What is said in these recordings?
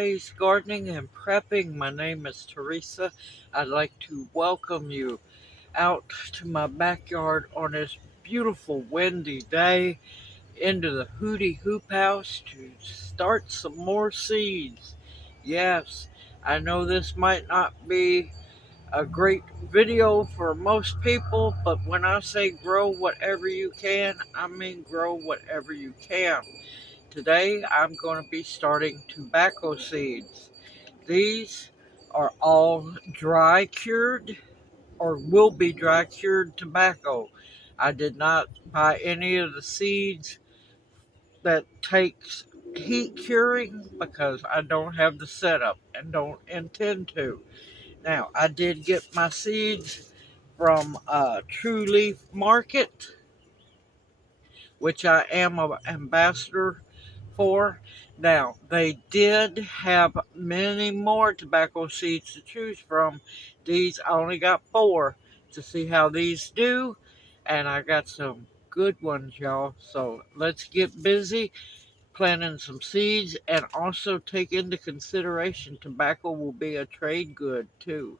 always gardening and prepping. My name is Teresa. I'd like to welcome you out to my backyard on this beautiful windy day into the Hooty Hoop House to start some more seeds. Yes, I know this might not be a great video for most people, but when I say grow whatever you can, I mean grow whatever you can. Today I'm going to be starting tobacco seeds. These are all dry cured or will be dry cured tobacco. I did not buy any of the seeds that takes heat curing because I don't have the setup and don't intend to. Now, I did get my seeds from True Leaf Market, which I am an ambassador for. Now, they did have many more tobacco seeds to choose from. These, I only got 4 to see how these do, and I got some good ones, y'all. So let's get busy planting some seeds and also take into consideration tobacco will be a trade good too.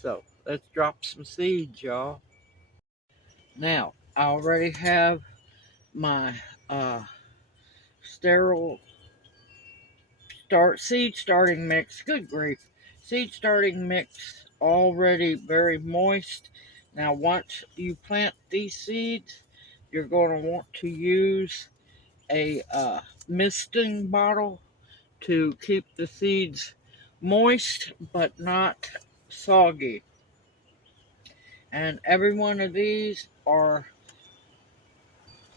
So let's drop some seeds, y'all. Now, I already have my sterile seed starting mix. Good grief. Seed starting mix already very moist. Now once you plant these seeds, you're going to want to use a misting bottle to keep the seeds moist but not soggy. And every one of these are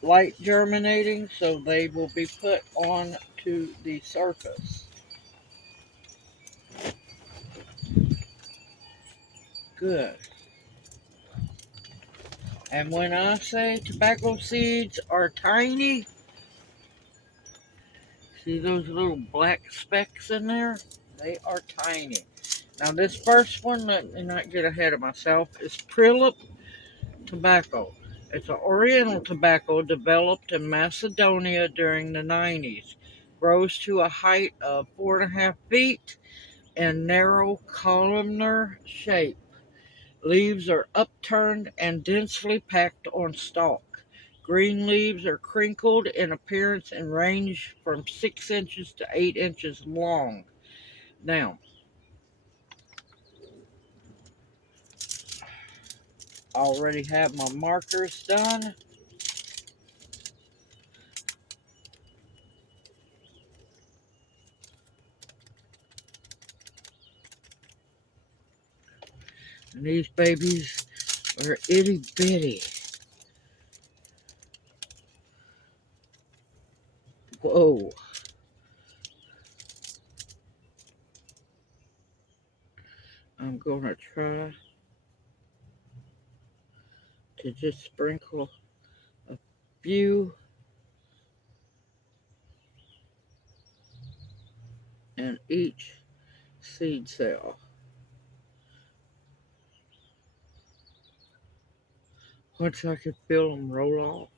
light germinating, so they will be put on to the surface. Good. And when I say tobacco seeds are tiny, see those little black specks in there? They are tiny. Now this first one, let me not get ahead of myself, is Prilep tobacco. It's an oriental tobacco developed in Macedonia during the 90s. Grows to a height of 4.5 feet in narrow columnar shape. Leaves are upturned and densely packed on stalk. Green leaves are crinkled in appearance and range from 6 inches to 8 inches long. Now, I already have my markers done. And these babies are itty bitty. Whoa. I'm going to try to just sprinkle a few in each seed cell. Once I can feel them roll off.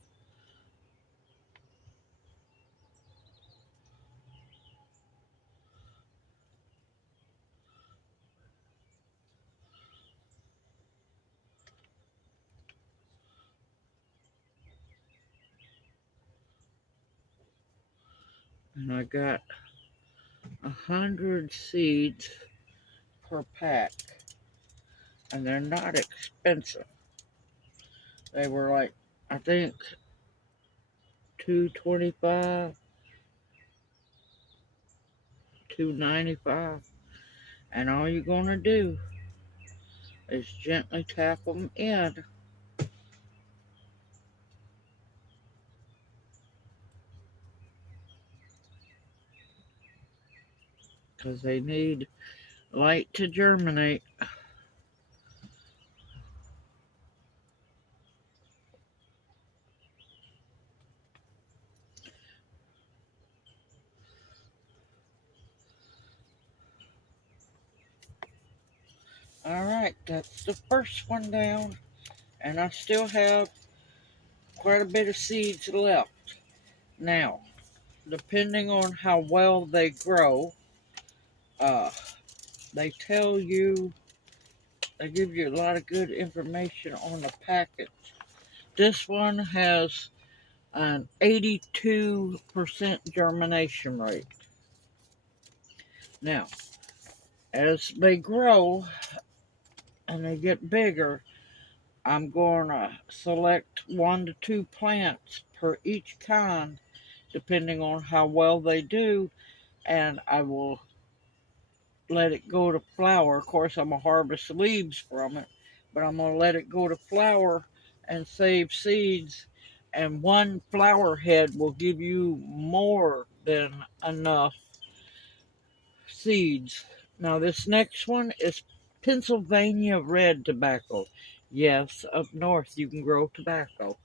And I got 100 seeds per pack. And they're not expensive. They were like, I think, $2.25, $2.95. And all you're going to do is gently tap them in. Because they need light to germinate. Alright, that's the first one down. And I still have quite a bit of seeds left. Now, depending on how well they grow, Uh, they tell you, they give you a lot of good information on the packet. This one has an 82% germination rate. Now, as they grow and they get bigger, I'm going to select 1 to 2 plants per each kind, depending on how well they do, and I will let it go to flower. Of course, I'm going to harvest leaves from it, but I'm going to let it go to flower and save seeds. And one flower head will give you more than enough seeds. Now, this next one is Pennsylvania red tobacco. Yes, up north you can grow tobacco.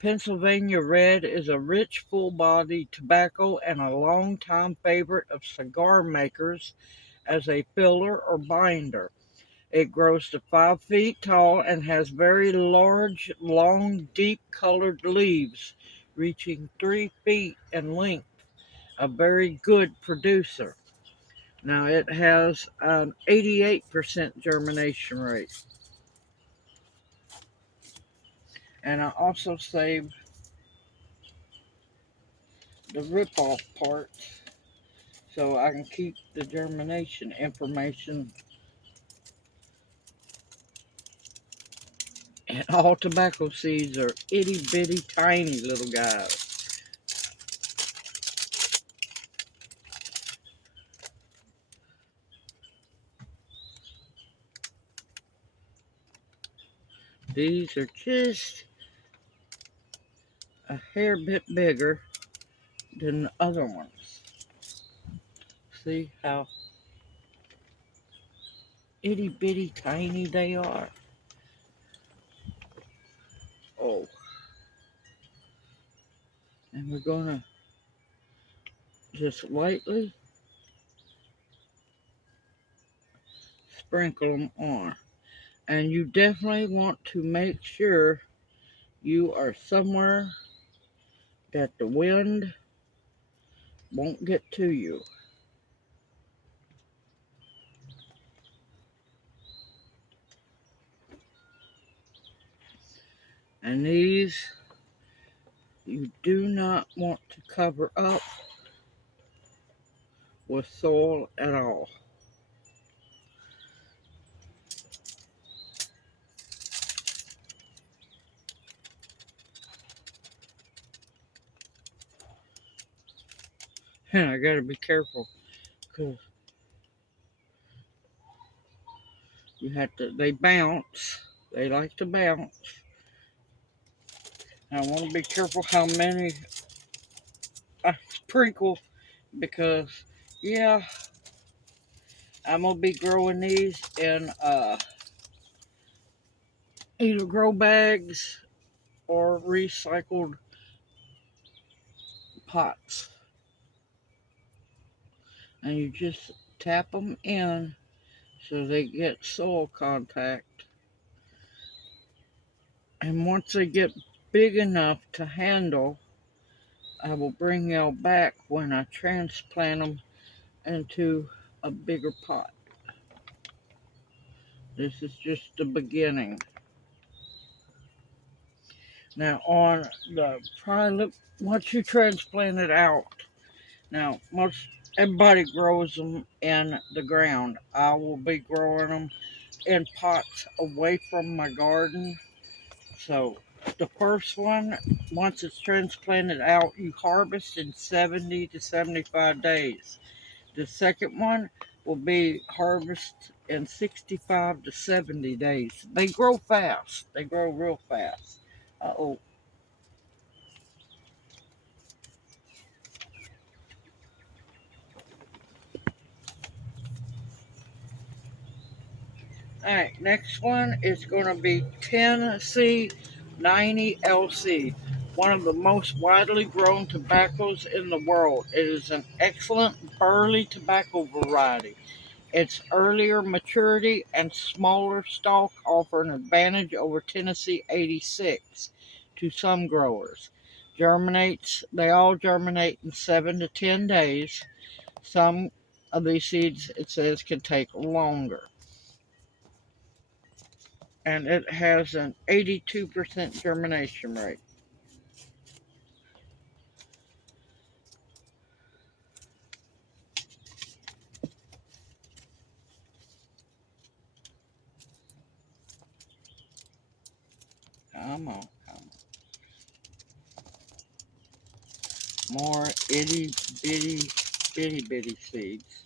Pennsylvania red is a rich, full bodied tobacco and a long-time favorite of cigar makers as a filler or binder. It grows to 5 feet tall and has very large, long, deep colored leaves, reaching 3 feet in length. A very good producer. Now it has an 88% germination rate. And I also saved the rip-off parts so I can keep the germination information. And all tobacco seeds are itty bitty tiny little guys. These are just a hair bit bigger than the other ones. See how itty bitty tiny they are? Oh, and we're gonna just lightly sprinkle them on. And you definitely want to make sure you are somewhere that the wind won't get to you. And these you do not want to cover up with soil at all. And I gotta be careful because you have to, they bounce. They like to bounce. And I want to be careful how many I sprinkle because, yeah, I'm gonna be growing these in either grow bags or recycled pots. And you just tap them in so they get soil contact. And once they get big enough to handle, I will bring y'all back when I transplant them into a bigger pot. This is just the beginning. Now on the Prilep, once you transplant it out, now most everybody grows them in the ground. I will be growing them in pots away from my garden. So the first one, once it's transplanted out, you harvest in 70 to 75 days. The second one will be harvested in 65 to 70 days. They grow fast. They grow real fast. Uh-oh. All right, next one is going to be Tennessee 90LC, one of the most widely grown tobaccos in the world. It is an excellent burley tobacco variety. Its earlier maturity and smaller stalk offer an advantage over Tennessee 86 to some growers. They all germinate in 7 to 10 days. Some of these seeds, it says, can take longer. And it has an 82% germination rate. Come on, come on. More itty bitty seeds.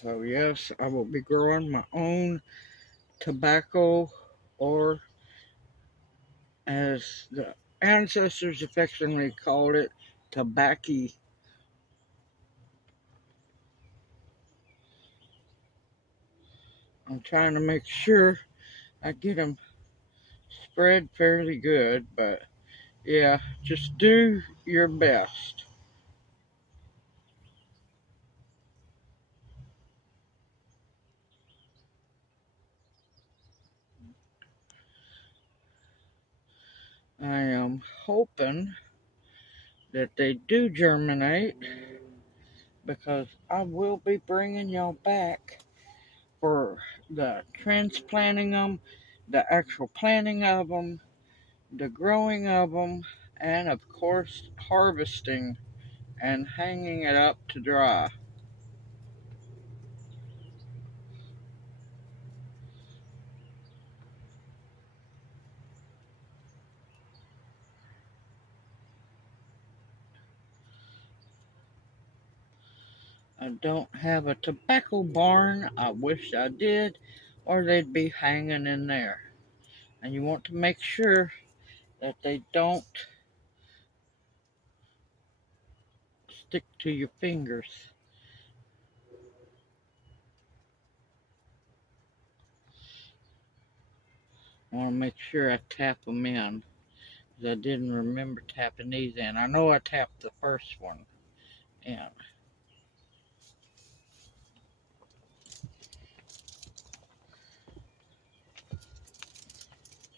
So yes, I will be growing my own tobacco, or as the ancestors affectionately called it, tobacco. I'm trying to make sure I get them spread fairly good, but yeah, just do your best. I am hoping that they do germinate, because I will be bringing y'all back for the transplanting them, the actual planting of them, the growing of them, and of course harvesting and hanging it up to dry. I don't have a tobacco barn. I wish I did, or they'd be hanging in there. And you want to make sure that they don't stick to your fingers. I want to make sure I tap them in, because I didn't remember tapping these in. I know I tapped the first one in.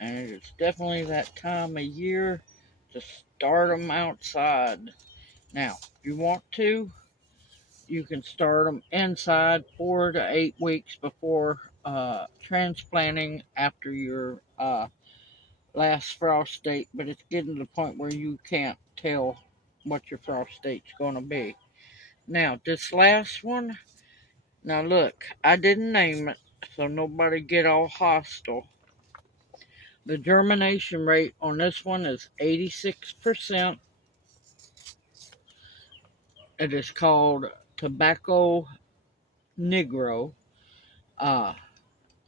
And it's definitely that time of year to start them outside. Now, if you want to, you can start them inside 4 to 8 weeks before transplanting after your last frost date, but it's getting to the point where you can't tell what your frost date's going to be. Now, this last one, now look, I didn't name it, so nobody get all hostile. The germination rate on this one is 86%. It is called Tobacco Negro, uh,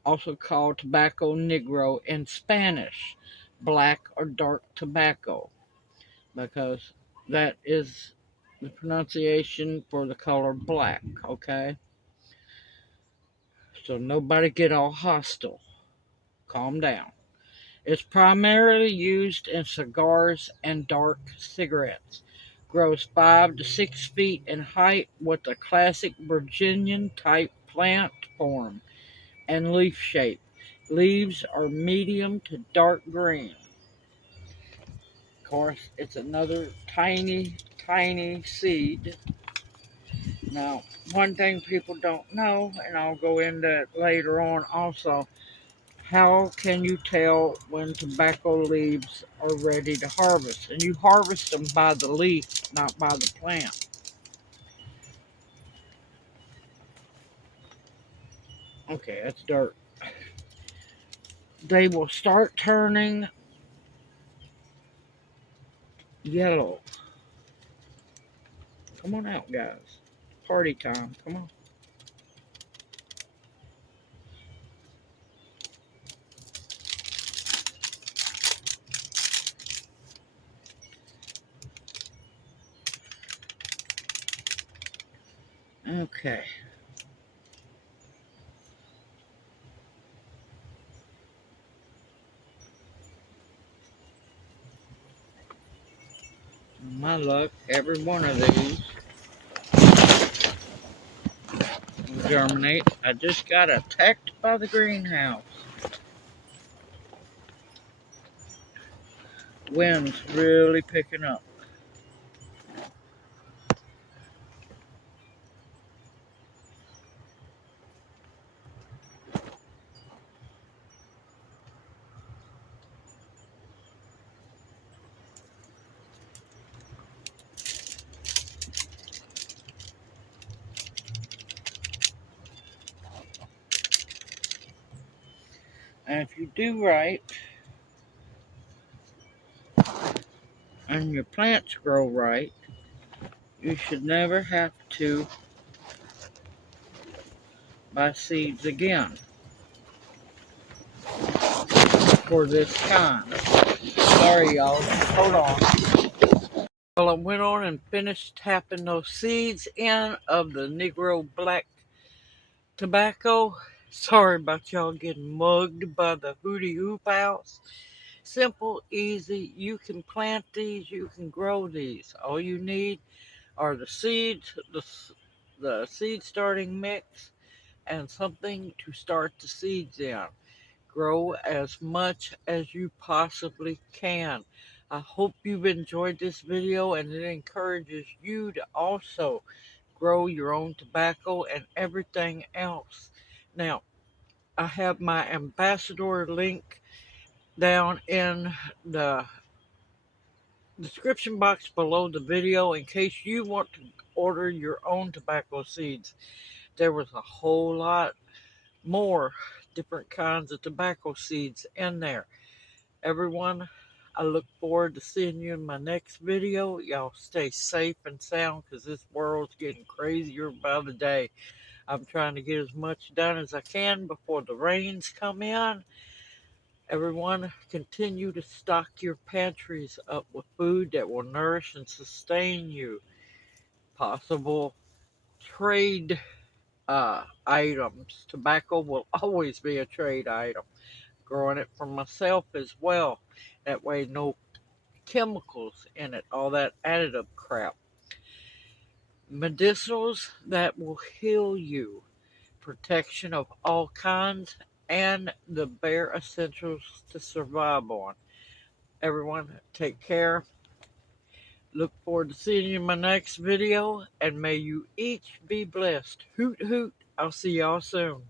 also called Tobacco Negro in Spanish, black or dark tobacco, because that is the pronunciation for the color black, okay? So nobody get all hostile. Calm down. It's primarily used in cigars and dark cigarettes. Grows 5 to 6 feet in height with a classic Virginian type plant form and leaf shape. Leaves are medium to dark green. Of course, it's another tiny seed. Now, one thing people don't know, and I'll go into it later on also, how can you tell when tobacco leaves are ready to harvest? And you harvest them by the leaf, not by the plant. Okay, that's dirt. They will start turning yellow. Come on out, guys. Party time. Come on. Okay. My luck, every one of these will germinate. I just got attacked by the greenhouse. Wind's really picking up. And if you do right, and your plants grow right, you should never have to buy seeds again for this kind. Sorry, y'all. Hold on. Well, I went on and finished tapping those seeds in of the Negro Black tobacco. Sorry about y'all getting mugged by the Hooty Hoop House. Simple, easy. You can plant these. You can grow these. All you need are the seeds, the seed starting mix, and something to start the seeds in. Grow as much as you possibly can. I hope you've enjoyed this video and it encourages you to also grow your own tobacco and everything else. Now, I have my ambassador link down in the description box below the video in case you want to order your own tobacco seeds. There was a whole lot more different kinds of tobacco seeds in there. Everyone, I look forward to seeing you in my next video. Y'all stay safe and sound because this world's getting crazier by the day. I'm trying to get as much done as I can before the rains come in. Everyone, continue to stock your pantries up with food that will nourish and sustain you. Possible trade items. Tobacco will always be a trade item. Growing it for myself as well. That way, no chemicals in it, all that additive crap. Medicinals that will heal you. Protection of all kinds, and the bare essentials to survive on. Everyone, take care. Look forward to seeing you in my next video, and may you each be blessed. Hoot hoot. I'll see y'all soon.